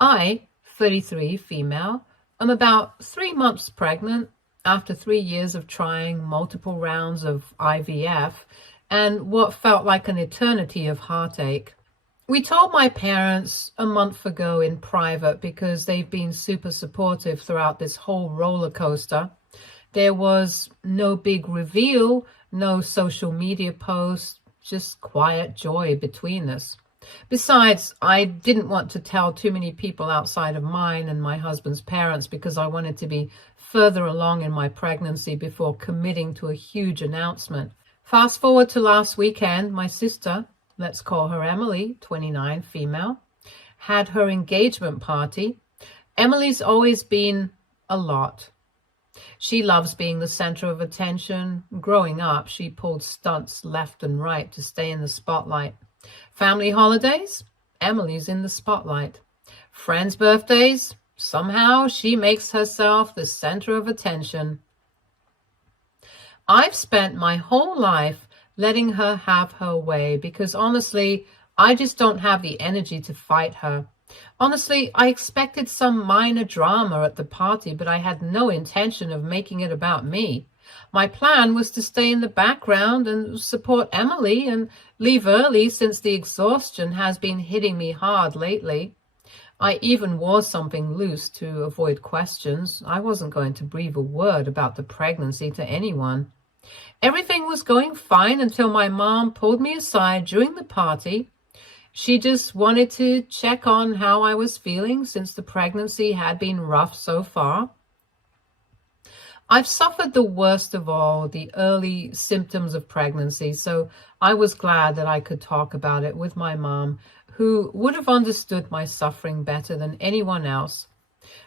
I, 33, female, am about 3 months pregnant after 3 years of trying multiple rounds of IVF and what felt like an eternity of heartache. We told my parents a month ago in private because they've been super supportive throughout this whole roller coaster. There was no big reveal, no social media post, just quiet joy between us. Besides, I didn't want to tell too many people outside of mine and my husband's parents because I wanted to be further along in my pregnancy before committing to a huge announcement. Fast forward to last weekend, my sister, let's call her Emily, 29, female, had her engagement party. Emily's always been a lot. She loves being the center of attention. Growing up, she pulled stunts left and right to stay in the spotlight. Family holidays, Emily's in the spotlight. Friends' birthdays, somehow she makes herself the center of attention. I've spent my whole life letting her have her way because honestly, I just don't have the energy to fight her. Honestly, I expected some minor drama at the party, but I had no intention of making it about me. My plan was to stay in the background and support Emily and leave early since the exhaustion has been hitting me hard lately. I even wore something loose to avoid questions. I wasn't going to breathe a word about the pregnancy to anyone. Everything was going fine until my mom pulled me aside during the party. She just wanted to check on how I was feeling since the pregnancy had been rough so far. I've suffered the worst of all, the early symptoms of pregnancy, so I was glad that I could talk about it with my mom, who would have understood my suffering better than anyone else.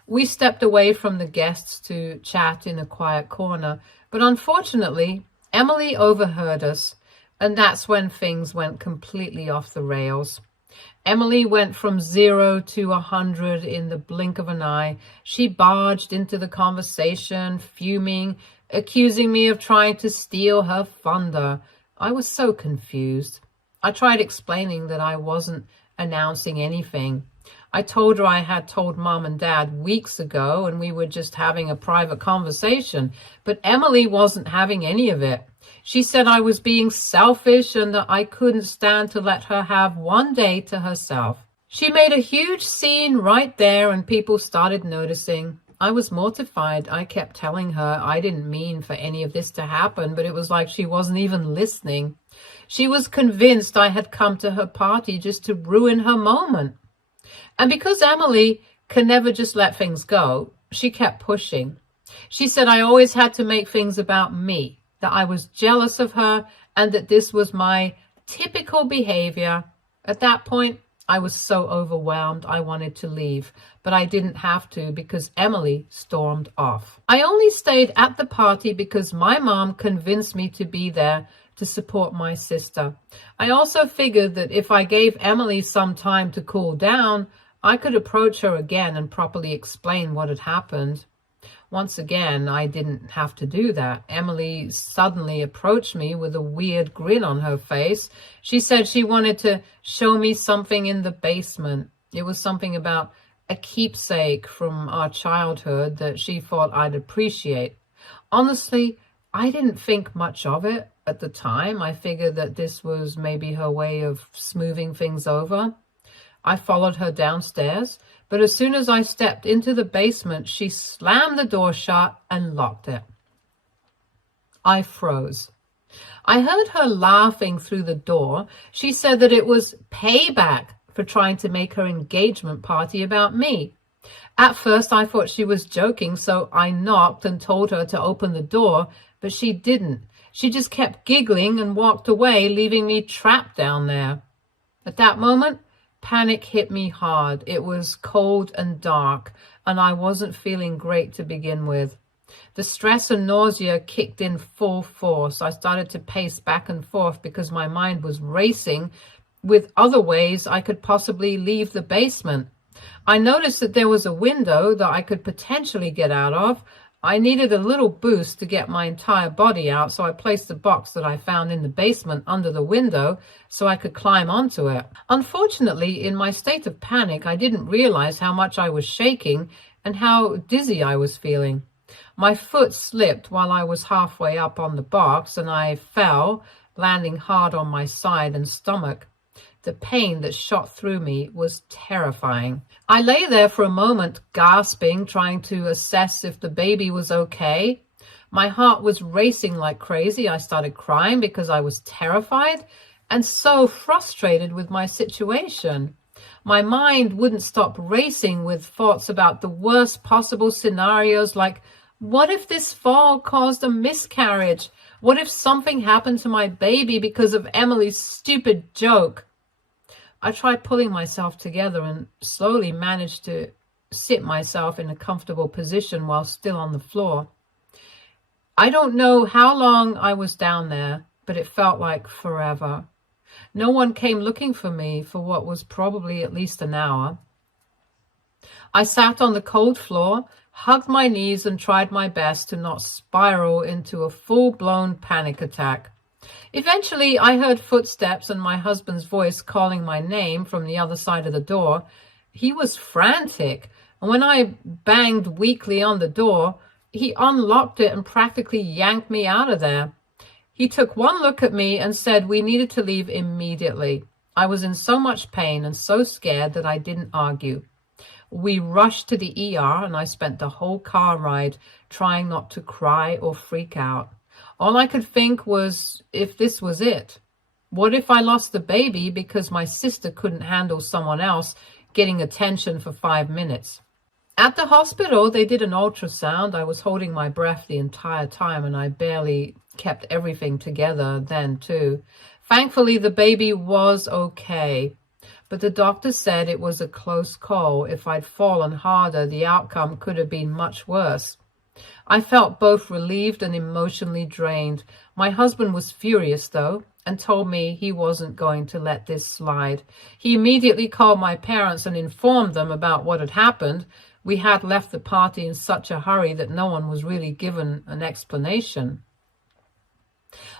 We stepped away from the guests to chat in a quiet corner, but unfortunately, Emily overheard us, and that's when things went completely off the rails. Emily went from 0 to 100 in the blink of an eye. She barged into the conversation, fuming, accusing me of trying to steal her thunder. I was so confused. I tried explaining that I wasn't announcing anything. I told her I had told Mom and Dad weeks ago and we were just having a private conversation, but Emily wasn't having any of it. She said I was being selfish and that I couldn't stand to let her have one day to herself. She made a huge scene right there and people started noticing. I was mortified. I kept telling her I didn't mean for any of this to happen, but it was like she wasn't even listening. She was convinced I had come to her party just to ruin her moment. And because Emily can never just let things go, she kept pushing. She said I always had to make things about me, that I was jealous of her, and that this was my typical behavior. At that point, I was so overwhelmed I wanted to leave, but I didn't have to because Emily stormed off. I only stayed at the party because my mom convinced me to be there to support my sister. I also figured that if I gave Emily some time to cool down, I could approach her again and properly explain what had happened. Once again, I didn't have to do that. Emily suddenly approached me with a weird grin on her face. She said she wanted to show me something in the basement. It was something about a keepsake from our childhood that she thought I'd appreciate. Honestly, I didn't think much of it at the time. I figured that this was maybe her way of smoothing things over. I followed her downstairs, but as soon as I stepped into the basement, she slammed the door shut and locked it. I froze. I heard her laughing through the door. She said that it was payback for trying to make her engagement party about me. At first, I thought she was joking, so I knocked and told her to open the door, but she didn't. She just kept giggling and walked away, leaving me trapped down there. At that moment, panic hit me hard. It was cold and dark, and I wasn't feeling great to begin with. The stress and nausea kicked in full force. I started to pace back and forth because my mind was racing with other ways I could possibly leave the basement. I noticed that there was a window that I could potentially get out of. I needed a little boost to get my entire body out, so I placed the box that I found in the basement under the window so I could climb onto it. Unfortunately, in my state of panic, I didn't realize how much I was shaking and how dizzy I was feeling. My foot slipped while I was halfway up on the box, and I fell, landing hard on my side and stomach. The pain that shot through me was terrifying. I lay there for a moment, gasping, trying to assess if the baby was okay. My heart was racing like crazy. I started crying because I was terrified and so frustrated with my situation. My mind wouldn't stop racing with thoughts about the worst possible scenarios, like, what if this fall caused a miscarriage? What if something happened to my baby because of Emily's stupid joke? I tried pulling myself together and slowly managed to sit myself in a comfortable position while still on the floor. I don't know how long I was down there, but it felt like forever. No one came looking for me for what was probably at least an hour. I sat on the cold floor, hugged my knees, and tried my best to not spiral into a full-blown panic attack. Eventually, I heard footsteps and my husband's voice calling my name from the other side of the door. He was frantic, and when I banged weakly on the door, he unlocked it and practically yanked me out of there. He took one look at me and said we needed to leave immediately. I was in so much pain and so scared that I didn't argue. We rushed to the ER, and I spent the whole car ride trying not to cry or freak out. All I could think was, if this was it, what if I lost the baby because my sister couldn't handle someone else getting attention for 5 minutes? At the hospital, they did an ultrasound. I was holding my breath the entire time, and I barely kept everything together then too. Thankfully, the baby was okay, but the doctor said it was a close call. If I'd fallen harder, the outcome could have been much worse. I felt both relieved and emotionally drained. My husband was furious, though, and told me he wasn't going to let this slide. He immediately called my parents and informed them about what had happened. We had left the party in such a hurry that no one was really given an explanation.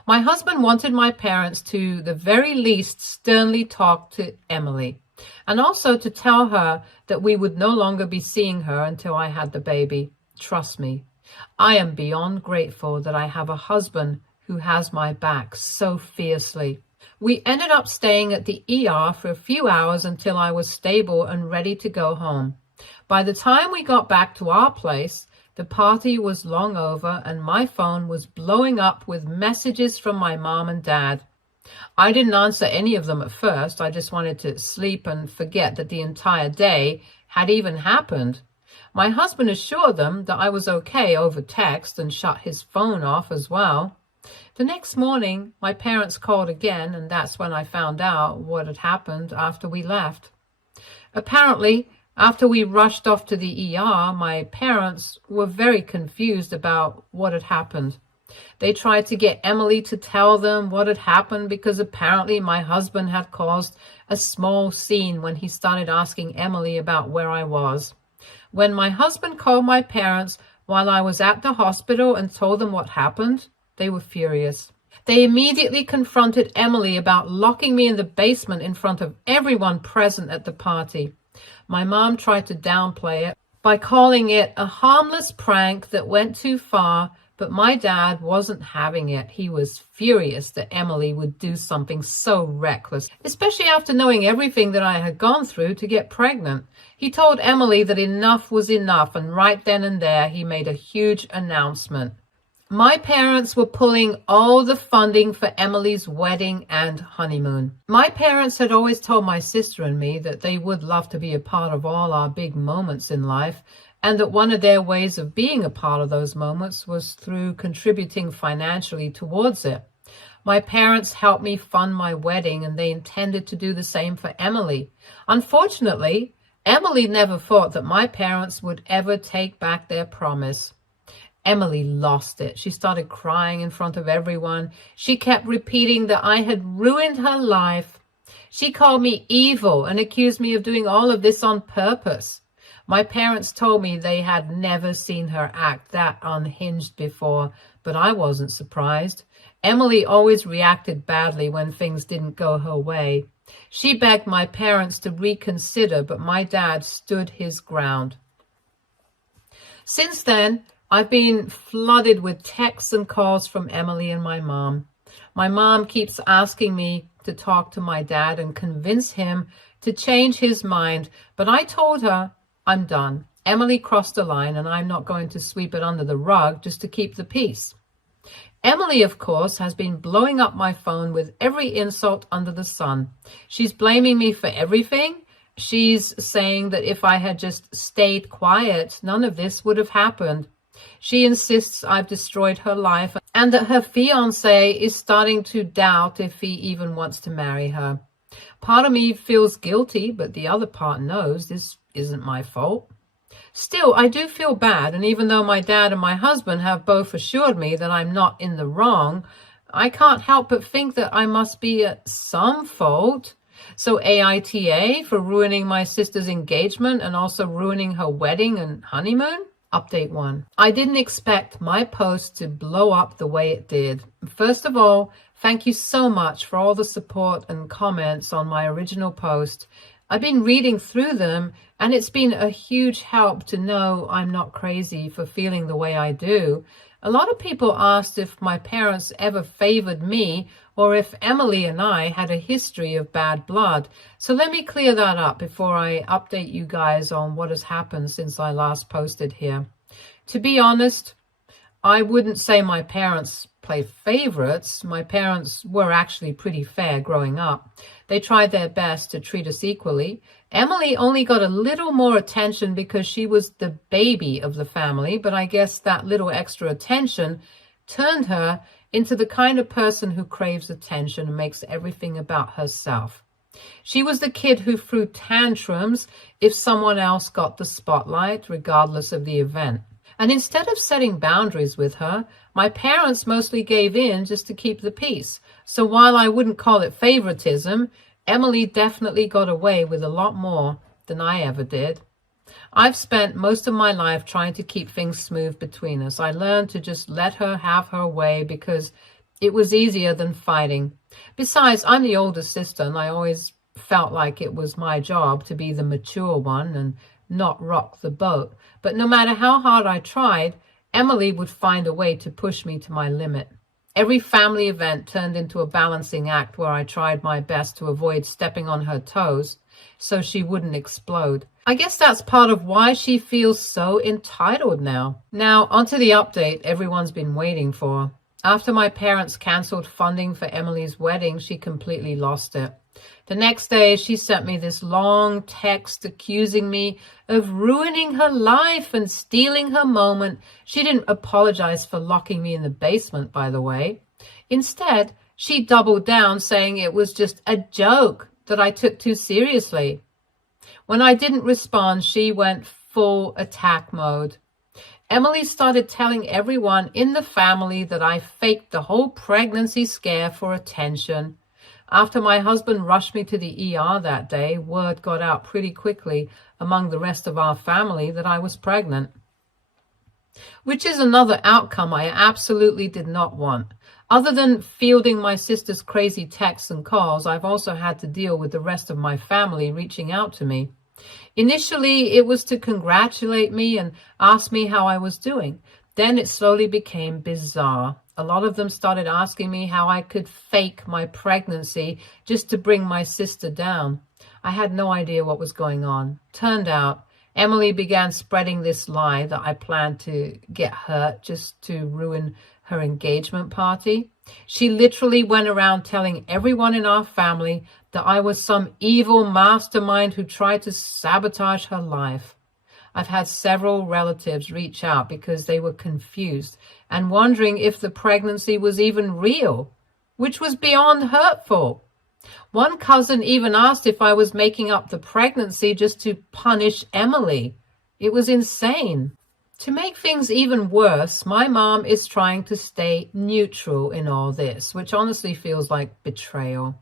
My husband wanted my parents to, the very least, sternly talk to Emily, and also to tell her that we would no longer be seeing her until I had the baby. Trust me, I am beyond grateful that I have a husband who has my back so fiercely. We ended up staying at the ER for a few hours until I was stable and ready to go home. By the time we got back to our place, the party was long over and my phone was blowing up with messages from my mom and dad. I didn't answer any of them at first. I just wanted to sleep and forget that the entire day had even happened. My husband assured them that I was okay over text and shut his phone off as well. The next morning, my parents called again, and that's when I found out what had happened after we left. Apparently, after we rushed off to the ER, my parents were very confused about what had happened. They tried to get Emily to tell them what had happened because apparently my husband had caused a small scene when he started asking Emily about where I was. When my husband called my parents while I was at the hospital and told them what happened, they were furious. They immediately confronted Emily about locking me in the basement in front of everyone present at the party. My mom tried to downplay it by calling it a harmless prank that went too far, but my dad wasn't having it. He was furious that Emily would do something so reckless, especially after knowing everything that I had gone through to get pregnant. He told Emily that enough was enough, and right then and there he made a huge announcement. My parents were pulling all the funding for Emily's wedding and honeymoon. My parents had always told my sister and me that they would love to be a part of all our big moments in life, and that one of their ways of being a part of those moments was through contributing financially towards it. My parents helped me fund my wedding, and they intended to do the same for Emily. Unfortunately, Emily never thought that my parents would ever take back their promise. Emily lost it. She started crying in front of everyone. She kept repeating that I had ruined her life. She called me evil and accused me of doing all of this on purpose. My parents told me they had never seen her act that unhinged before, but I wasn't surprised. Emily always reacted badly when things didn't go her way. She begged my parents to reconsider, but my dad stood his ground. Since then, I've been flooded with texts and calls from Emily and my mom. My mom keeps asking me to talk to my dad and convince him to change his mind, but I told her I'm done. Emily crossed the line and I'm not going to sweep it under the rug just to keep the peace. Emily, of course, has been blowing up my phone with every insult under the sun. She's blaming me for everything. She's saying that if I had just stayed quiet, none of this would have happened. She insists I've destroyed her life and that her fiancé is starting to doubt if he even wants to marry her. Part of me feels guilty, but the other part knows this isn't my fault. Still, I do feel bad, and even though my dad and my husband have both assured me that I'm not in the wrong, I can't help but think that I must be at some fault. So AITA for ruining my sister's engagement and also ruining her wedding and honeymoon? Update 1. I didn't expect my post to blow up the way it did. First of all, thank you so much for all the support and comments on my original post. I've been reading through them, and it's been a huge help to know I'm not crazy for feeling the way I do. A lot of people asked if my parents ever favored me or if Emily and I had a history of bad blood. So let me clear that up before I update you guys on what has happened since I last posted here. To be honest, I wouldn't say my parents play favorites. My parents were actually pretty fair growing up. They tried their best to treat us equally. Emily only got a little more attention because she was the baby of the family, but I guess that little extra attention turned her into the kind of person who craves attention and makes everything about herself. She was the kid who threw tantrums if someone else got the spotlight, regardless of the event. And instead of setting boundaries with her, my parents mostly gave in just to keep the peace. So while I wouldn't call it favoritism, Emily definitely got away with a lot more than I ever did. I've spent most of my life trying to keep things smooth between us. I learned to just let her have her way because it was easier than fighting. Besides, I'm the older sister, and I always felt like it was my job to be the mature one and not rock the boat. But no matter how hard I tried, Emily would find a way to push me to my limit. Every family event turned into a balancing act where I tried my best to avoid stepping on her toes so she wouldn't explode. I guess that's part of why she feels so entitled now. Now, onto the update everyone's been waiting for. After my parents canceled funding for Emily's wedding, she completely lost it. The next day, she sent me this long text accusing me of ruining her life and stealing her moment. She didn't apologize for locking me in the basement, by the way. Instead, she doubled down, saying it was just a joke that I took too seriously. When I didn't respond, she went full attack mode. Emily started telling everyone in the family that I faked the whole pregnancy scare for attention. After my husband rushed me to the ER that day, word got out pretty quickly among the rest of our family that I was pregnant. Which is another outcome I absolutely did not want. Other than fielding my sister's crazy texts and calls, I've also had to deal with the rest of my family reaching out to me. Initially, it was to congratulate me and ask me how I was doing. Then it slowly became bizarre. A lot of them started asking me how I could fake my pregnancy just to bring my sister down. I had no idea what was going on. Turned out, Emily began spreading this lie that I planned to get hurt just to ruin her engagement party. She literally went around telling everyone in our family that I was some evil mastermind who tried to sabotage her life. I've had several relatives reach out because they were confused and wondering if the pregnancy was even real, which was beyond hurtful. One cousin even asked if I was making up the pregnancy just to punish Emily. It was insane. To make things even worse, my mom is trying to stay neutral in all this, which honestly feels like betrayal.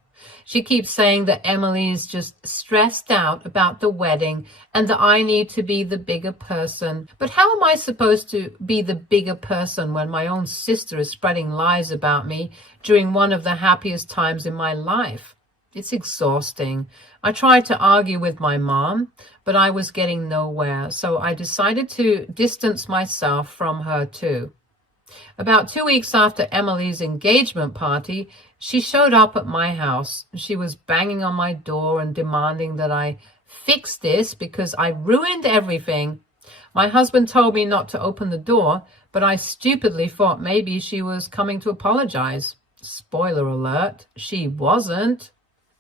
She keeps saying that Emily is just stressed out about the wedding and that I need to be the bigger person. But how am I supposed to be the bigger person when my own sister is spreading lies about me during one of the happiest times in my life? It's exhausting. I tried to argue with my mom, but I was getting nowhere, so I decided to distance myself from her too. About 2 weeks after Emily's engagement party, she showed up at my house. She was banging on my door and demanding that I fix this because I ruined everything. My husband told me not to open the door, but I stupidly thought maybe she was coming to apologize. Spoiler alert, she wasn't.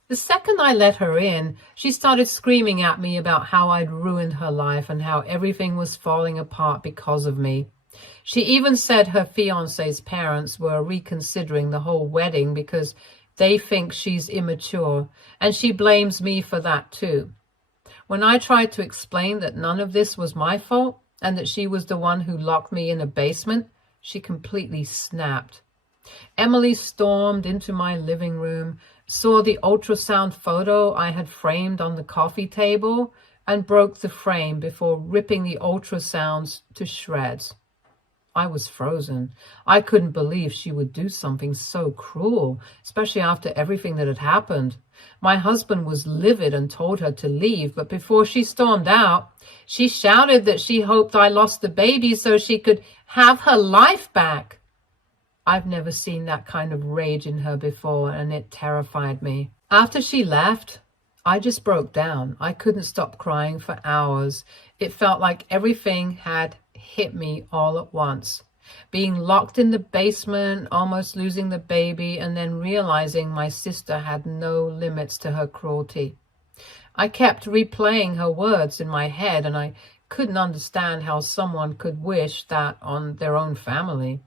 The second I let her in, she started screaming at me about how I'd ruined her life and how everything was falling apart because of me. She even said her fiancé's parents were reconsidering the whole wedding because they think she's immature, and she blames me for that too. When I tried to explain that none of this was my fault and that she was the one who locked me in a basement, she completely snapped. Emily stormed into my living room, saw the ultrasound photo I had framed on the coffee table, and broke the frame before ripping the ultrasounds to shreds. I was frozen. I couldn't believe she would do something so cruel, especially after everything that had happened. My husband was livid and told her to leave, but before she stormed out, she shouted that she hoped I lost the baby so she could have her life back. I've never seen that kind of rage in her before, and it terrified me. After she left, I just broke down. I couldn't stop crying for hours. It felt like everything had hit me all at once. Being locked in the basement, almost losing the baby, and then realizing my sister had no limits to her cruelty. I kept replaying her words in my head, and I couldn't understand how someone could wish that on their own family.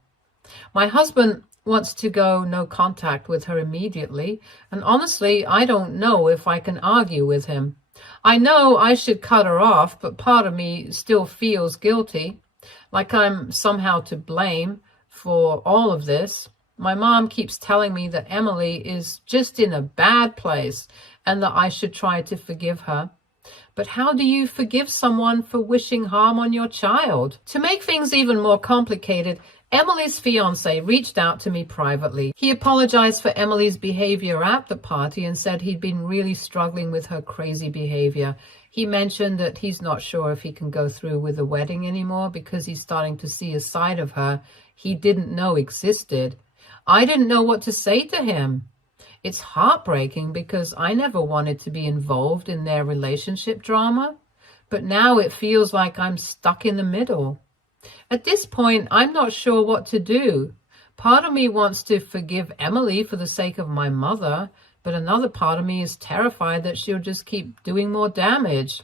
My husband wants to go no contact with her immediately, and honestly, I don't know if I can argue with him. I know I should cut her off, but part of me still feels guilty, like I'm somehow to blame for all of this. My mom keeps telling me that Emily is just in a bad place and that I should try to forgive her. But how do you forgive someone for wishing harm on your child? To make things even more complicated, Emily's fiancé reached out to me privately. He apologized for Emily's behavior at the party and said he'd been really struggling with her crazy behavior. He mentioned that he's not sure if he can go through with the wedding anymore because he's starting to see a side of her he didn't know existed. I didn't know what to say to him. It's heartbreaking because I never wanted to be involved in their relationship drama, but now it feels like I'm stuck in the middle. At this point, I'm not sure what to do. Part of me wants to forgive Emily for the sake of my mother, but another part of me is terrified that she'll just keep doing more damage.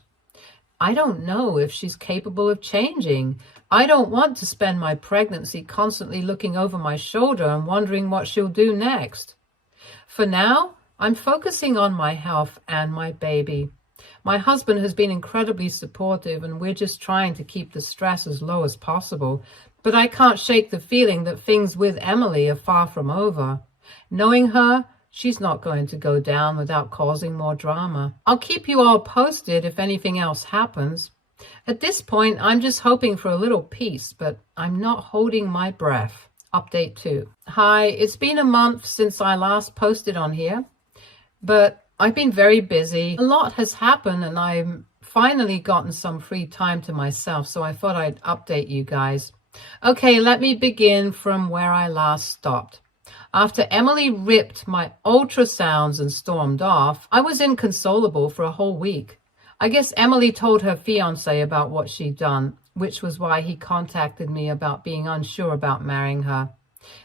I don't know if she's capable of changing. I don't want to spend my pregnancy constantly looking over my shoulder and wondering what she'll do next. For now, I'm focusing on my health and my baby. My husband has been incredibly supportive, and we're just trying to keep the stress as low as possible. But I can't shake the feeling that things with Emily are far from over. Knowing her, she's not going to go down without causing more drama. I'll keep you all posted if anything else happens. At this point, I'm just hoping for a little peace, but I'm not holding my breath. Update 2. Hi, it's been a month since I last posted on here, but I've been very busy. A lot has happened and I've finally gotten some free time to myself, so I thought I'd update you guys. Okay, let me begin from where I last stopped. After Emily ripped my ultrasounds and stormed off, I was inconsolable for a whole week. I guess Emily told her fiancé about what she'd done, which was why he contacted me about being unsure about marrying her.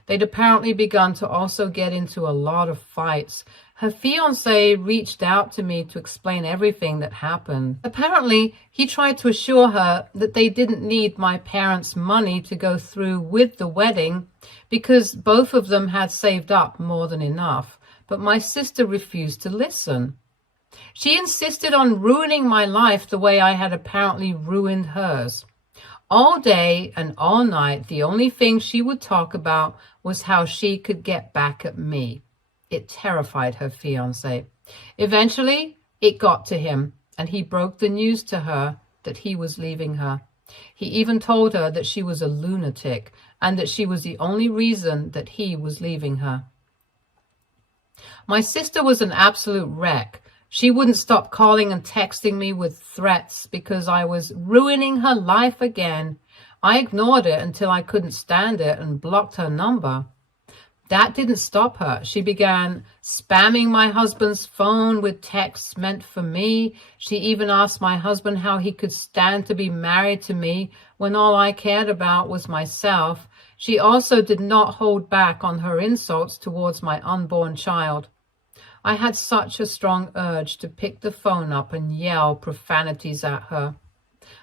They'd apparently begun to also get into a lot of fights. Her fiancé reached out to me to explain everything that happened. Apparently, he tried to assure her that they didn't need my parents' money to go through with the wedding because both of them had saved up more than enough. But my sister refused to listen. She insisted on ruining my life the way I had apparently ruined hers. All day and all night, the only thing she would talk about was how she could get back at me. It terrified her fiancé. Eventually, it got to him, and he broke the news to her that he was leaving her. He even told her that she was a lunatic and that she was the only reason that he was leaving her. My sister was an absolute wreck. She wouldn't stop calling and texting me with threats because I was ruining her life again. I ignored it until I couldn't stand it and blocked her number. That didn't stop her. She began spamming my husband's phone with texts meant for me. She even asked my husband how he could stand to be married to me when all I cared about was myself. She also did not hold back on her insults towards my unborn child. I had such a strong urge to pick the phone up and yell profanities at her.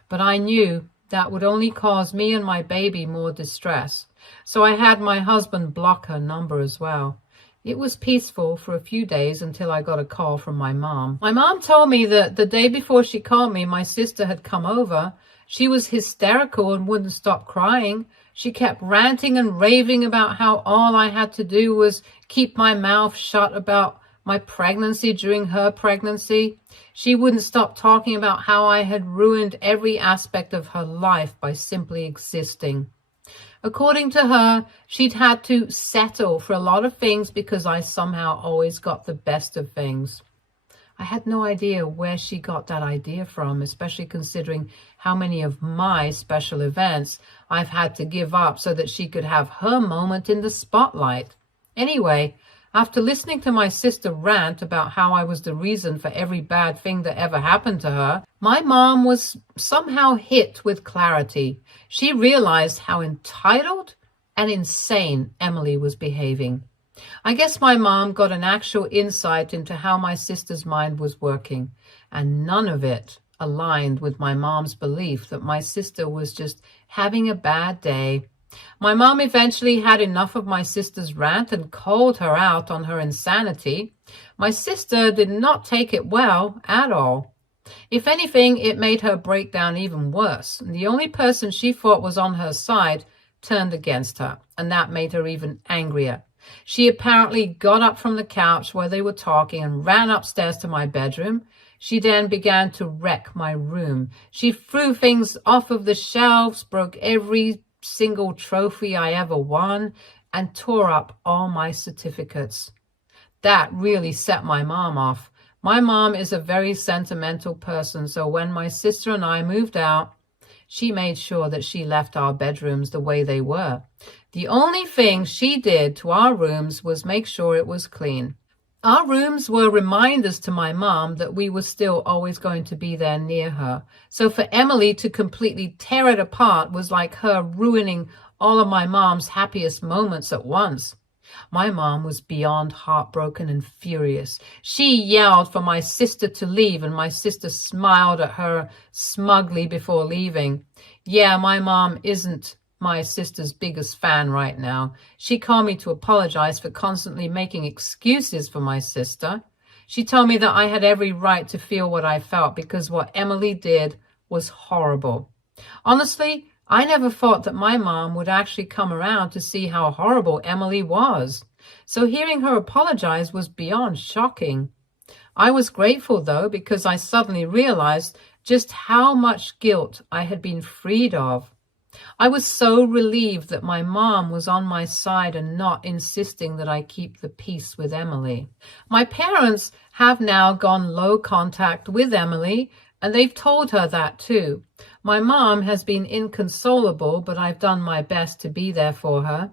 But I knew that would only cause me and my baby more distress. So I had my husband block her number as well. It was peaceful for a few days until I got a call from my mom. My mom told me that the day before she called me, my sister had come over. She was hysterical and wouldn't stop crying. She kept ranting and raving about how all I had to do was keep my mouth shut about my pregnancy during her pregnancy. She wouldn't stop talking about how I had ruined every aspect of her life by simply existing. According to her, she'd had to settle for a lot of things because I somehow always got the best of things. I had no idea where she got that idea from, especially considering how many of my special events I've had to give up so that she could have her moment in the spotlight. Anyway, after listening to my sister rant about how I was the reason for every bad thing that ever happened to her, my mom was somehow hit with clarity. She realized how entitled and insane Emily was behaving. I guess my mom got an actual insight into how my sister's mind was working, and none of it aligned with my mom's belief that my sister was just having a bad day. My mom eventually had enough of my sister's rant and called her out on her insanity. My sister did not take it well at all. If anything, it made her break down even worse. The only person she thought was on her side turned against her, and that made her even angrier. She apparently got up from the couch where they were talking and ran upstairs to my bedroom. She then began to wreck my room. She threw things off of the shelves, broke every single trophy I ever won, and tore up all my certificates. That really set my mom off. My mom is a very sentimental person, so when my sister and I moved out, she made sure that she left our bedrooms the way they were. The only thing she did to our rooms was make sure it was clean. Our rooms were reminders to my mom that we were still always going to be there near her. So for Emily to completely tear it apart was like her ruining all of my mom's happiest moments at once. My mom was beyond heartbroken and furious. She yelled for my sister to leave, and my sister smiled at her smugly before leaving. Yeah, my mom isn't my sister's biggest fan right now. She called me to apologize for constantly making excuses for my sister. She told me that I had every right to feel what I felt because what Emily did was horrible. Honestly, I never thought that my mom would actually come around to see how horrible Emily was. So hearing her apologize was beyond shocking. I was grateful, though, because I suddenly realized just how much guilt I had been freed of. I was so relieved that my mom was on my side and not insisting that I keep the peace with Emily. My parents have now gone low contact with Emily, and they've told her that too. My mom has been inconsolable, but I've done my best to be there for her.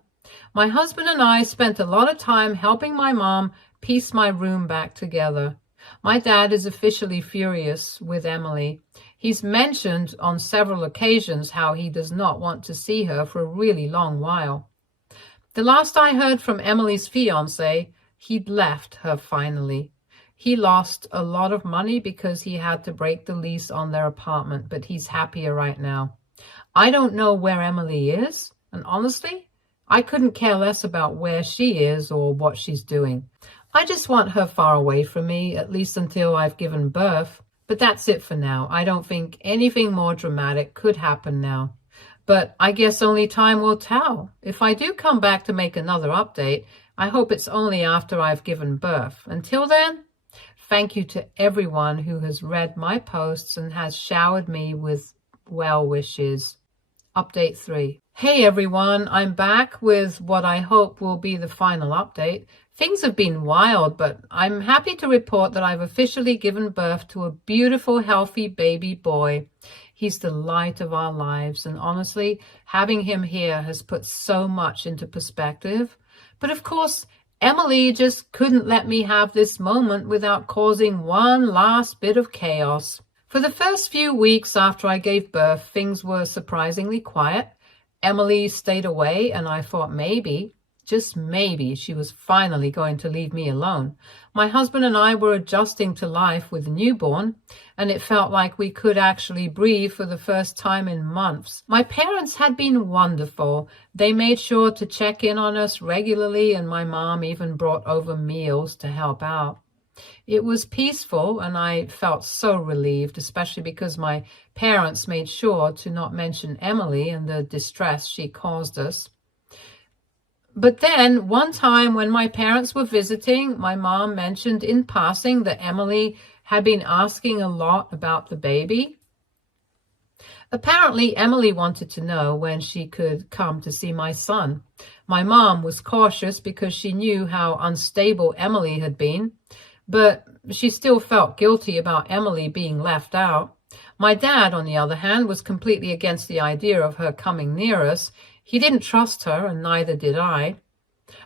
My husband and I spent a lot of time helping my mom piece my room back together. My dad is officially furious with Emily. He's mentioned on several occasions how he does not want to see her for a really long while. The last I heard from Emily's fiancé, he'd left her finally. He lost a lot of money because he had to break the lease on their apartment, but he's happier right now. I don't know where Emily is, and honestly, I couldn't care less about where she is or what she's doing. I just want her far away from me, at least until I've given birth. But that's it for now. I don't think anything more dramatic could happen now. But I guess only time will tell. If I do come back to make another update, I hope it's only after I've given birth. Until then, thank you to everyone who has read my posts and has showered me with well wishes. Update 3. Hey everyone, I'm back with what I hope will be the final update. Things have been wild, but I'm happy to report that I've officially given birth to a beautiful, healthy baby boy. He's the light of our lives, and honestly, having him here has put so much into perspective. But of course, Emily just couldn't let me have this moment without causing one last bit of chaos. For the first few weeks after I gave birth, things were surprisingly quiet. Emily stayed away, and I thought maybe, just maybe, she was finally going to leave me alone. My husband and I were adjusting to life with a newborn, and it felt like we could actually breathe for the first time in months. My parents had been wonderful. They made sure to check in on us regularly, and my mom even brought over meals to help out. It was peaceful, and I felt so relieved, especially because my parents made sure to not mention Emily and the distress she caused us. But then, one time when my parents were visiting, my mom mentioned in passing that Emily had been asking a lot about the baby. Apparently, Emily wanted to know when she could come to see my son. My mom was cautious because she knew how unstable Emily had been, but she still felt guilty about Emily being left out. My dad, on the other hand, was completely against the idea of her coming near us. He didn't trust her, and neither did I.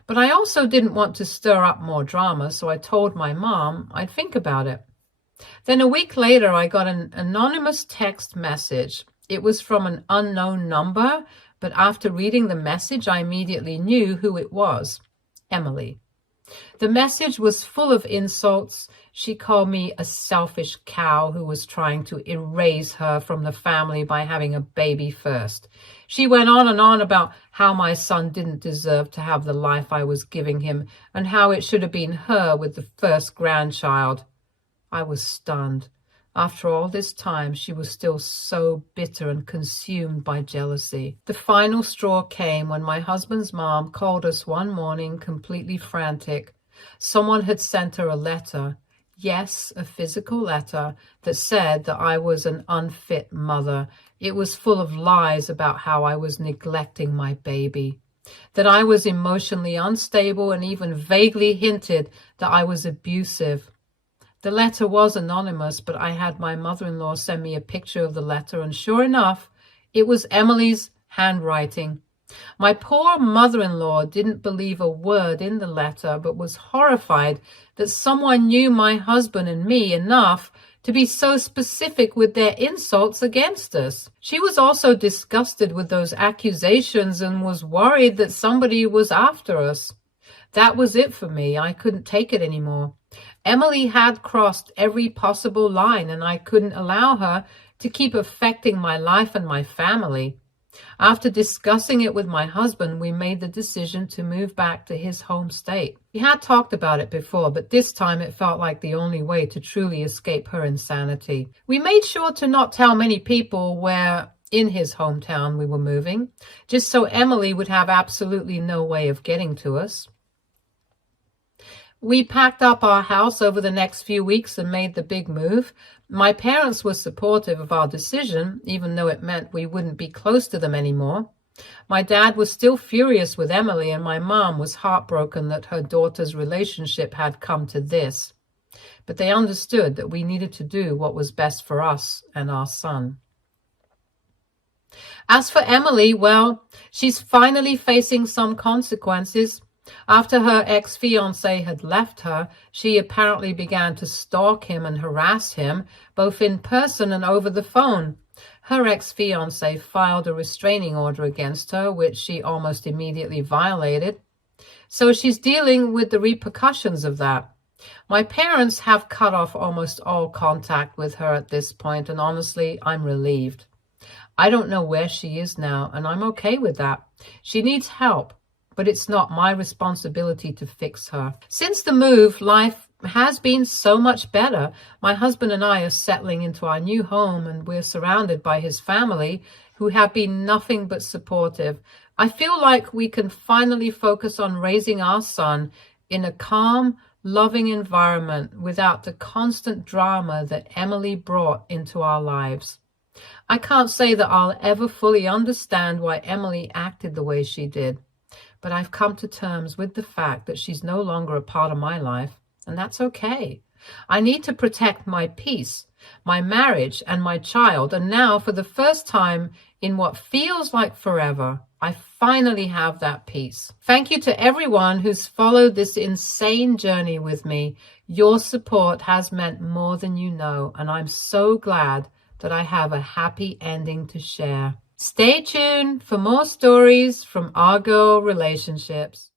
But I also didn't want to stir up more drama, so I told my mom I'd think about it. Then a week later, I got an anonymous text message. It was from an unknown number, but after reading the message, I immediately knew who it was: Emily. The message was full of insults. She called me a selfish cow who was trying to erase her from the family by having a baby first. She went on and on about how my son didn't deserve to have the life I was giving him, and how it should have been her with the first grandchild. I was stunned. After all this time, she was still so bitter and consumed by jealousy. The final straw came when my husband's mom called us one morning, completely frantic. Someone had sent her a letter. Yes, a physical letter that said that I was an unfit mother. It was full of lies about how I was neglecting my baby, that I was emotionally unstable, and even vaguely hinted that I was abusive. The letter was anonymous, but I had my mother-in-law send me a picture of the letter, and sure enough, it was Emily's handwriting. My poor mother-in-law didn't believe a word in the letter, but was horrified that someone knew my husband and me enough to be so specific with their insults against us. She was also disgusted with those accusations and was worried that somebody was after us. That was it for me. I couldn't take it anymore. Emily had crossed every possible line, and I couldn't allow her to keep affecting my life and my family. After discussing it with my husband, we made the decision to move back to his home state. We had talked about it before, but this time it felt like the only way to truly escape her insanity. We made sure to not tell many people where in his hometown we were moving, just so Emily would have absolutely no way of getting to us. We packed up our house over the next few weeks and made the big move. My parents were supportive of our decision, even though it meant we wouldn't be close to them anymore. My dad was still furious with Emily, and my mom was heartbroken that her daughter's relationship had come to this. But they understood that we needed to do what was best for us and our son. As for Emily, well, she's finally facing some consequences. After her ex-fiancé had left her, she apparently began to stalk him and harass him, both in person and over the phone. Her ex-fiancé filed a restraining order against her, which she almost immediately violated. So she's dealing with the repercussions of that. My parents have cut off almost all contact with her at this point, and honestly, I'm relieved. I don't know where she is now, and I'm okay with that. She needs help, but it's not my responsibility to fix her. Since the move, life has been so much better. My husband and I are settling into our new home, and we're surrounded by his family who have been nothing but supportive. I feel like we can finally focus on raising our son in a calm, loving environment without the constant drama that Emily brought into our lives. I can't say that I'll ever fully understand why Emily acted the way she did, but I've come to terms with the fact that she's no longer a part of my life, and that's okay. I need to protect my peace, my marriage, and my child, and now, for the first time in what feels like forever, I finally have that peace. Thank you to everyone who's followed this insane journey with me. Your support has meant more than you know, and I'm so glad that I have a happy ending to share. Stay tuned for more stories from our girl relationships.